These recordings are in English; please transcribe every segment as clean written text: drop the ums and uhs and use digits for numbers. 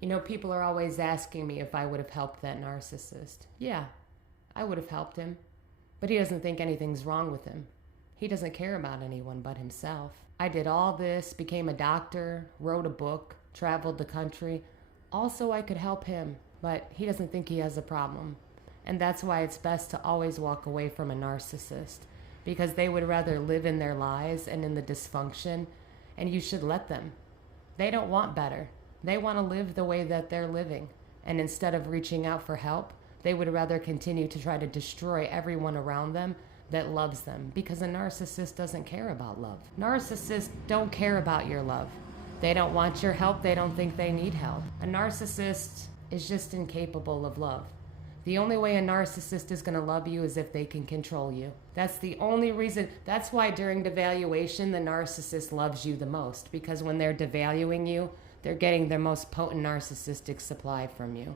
You know, people are always asking me if I would have helped that narcissist. Yeah, I would have helped him. But he doesn't think anything's wrong with him. He doesn't care about anyone but himself. I did all this, became a doctor, wrote a book, traveled the country, all so I could help him. But he doesn't think he has a problem. And that's why it's best to always walk away from a narcissist. Because they would rather live in their lies and in the dysfunction, and you should let them. They don't want better. They want to live the way that they're living. And instead of reaching out for help, they would rather continue to try to destroy everyone around them that loves them, because a narcissist doesn't care about love. Narcissists don't care about your love. They don't want your help. They don't think they need help. A narcissist is just incapable of love. The only way a narcissist is going to love you is if they can control you. That's the only reason. That's why during devaluation, the narcissist loves you the most, because when they're devaluing you, they're getting their most potent narcissistic supply from you.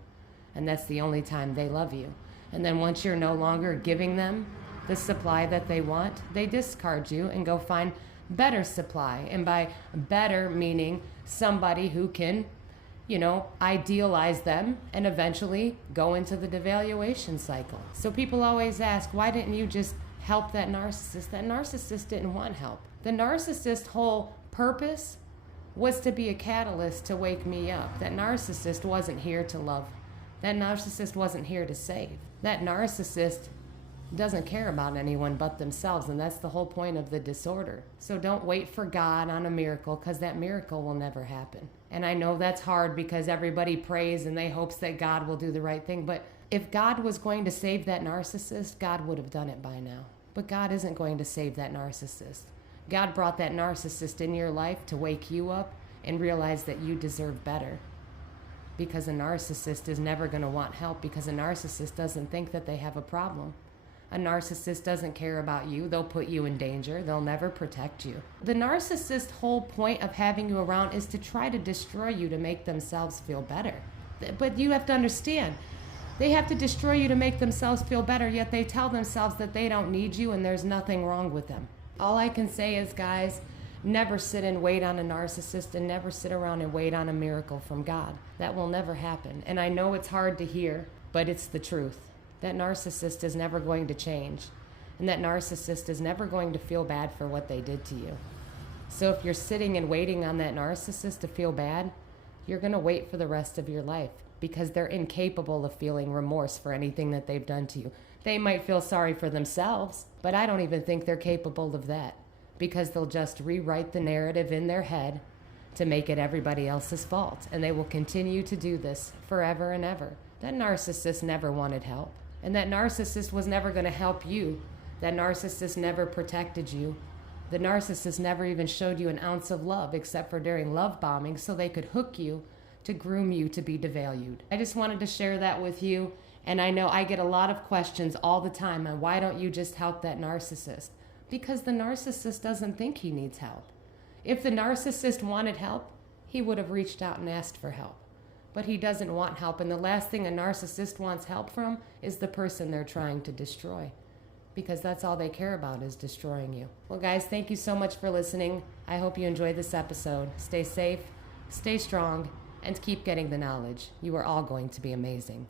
And that's the only time they love you. And then once you're no longer giving them the supply that they want, they discard you and go find better supply. And by better, meaning somebody who can, idealize them and eventually go into the devaluation cycle. So people always ask, why didn't you just help that narcissist? That narcissist didn't want help. The narcissist's whole purpose was to be a catalyst to wake me up. That narcissist wasn't here to love. That narcissist wasn't here to save. That narcissist doesn't care about anyone but themselves, and that's the whole point of the disorder. So don't wait for God on a miracle, because that miracle will never happen. And I know that's hard because everybody prays and they hopes that God will do the right thing, but if God was going to save that narcissist, God would have done it by now. But God isn't going to save that narcissist. God brought that narcissist in your life to wake you up and realize that you deserve better. Because a narcissist is never going to want help, because a narcissist doesn't think that they have a problem. A narcissist doesn't care about you. They'll put you in danger. They'll never protect you. The narcissist's whole point of having you around is to try to destroy you to make themselves feel better. But you have to understand, they have to destroy you to make themselves feel better, yet they tell themselves that they don't need you and there's nothing wrong with them. All I can say is, guys, never sit and wait on a narcissist, and never sit around and wait on a miracle from God. That will never happen. And I know it's hard to hear, but it's the truth. That narcissist is never going to change. And that narcissist is never going to feel bad for what they did to you. So if you're sitting and waiting on that narcissist to feel bad, you're going to wait for the rest of your life, because they're incapable of feeling remorse for anything that they've done to you. They might feel sorry for themselves, but I don't even think they're capable of that, because they'll just rewrite the narrative in their head to make it everybody else's fault. And they will continue to do this forever and ever. That narcissist never wanted help. And that narcissist was never going to help you. That narcissist never protected you. The narcissist never even showed you an ounce of love, except for during love bombing, so they could hook you to groom you to be devalued. I just wanted to share that with you. And I know I get a lot of questions all the time on why don't you just help that narcissist? Because the narcissist doesn't think he needs help. If the narcissist wanted help, he would have reached out and asked for help. But he doesn't want help, and the last thing a narcissist wants help from is the person they're trying to destroy, because that's all they care about, is destroying you. Well, guys, thank you so much for listening. I hope you enjoyed this episode. Stay safe, stay strong, and keep getting the knowledge. You are all going to be amazing.